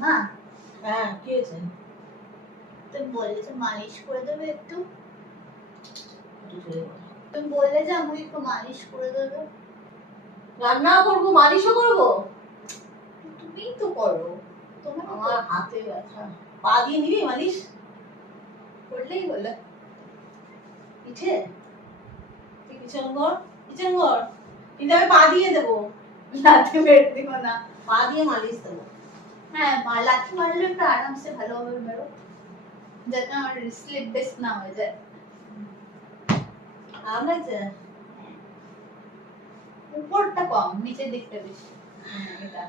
মা হ্যাঁ কি হয়েছে? তুমি বললে যে মালিশ করে দেবে একটু, একটু জোরে বলো। তুমি বললে যে আমাকে একটু মালিশ করে দেবে। রান্না করবো, মালিশও করবো? তুমি তো করো, তোমার আমার হাতে ব্যথা। পা দিয়ে নিবি মালিশ? করলেই হলো। পিঠে? তুই পিছন কর, পিছন কর, কিন্তু আমি পা দিয়ে দেবো। লাথি মেরে দিও না। পা দিয়ে মালিশ দেবো। হ্যাঁ লাথি মারলে একটু আরামসে ভালোভাবে মেরো, যাতে আমার স্লিপ ডিস্ক না হয়ে যায়। আরাম লাগছে? উপরটা কম, নিচের দিকটা বেশি। এটা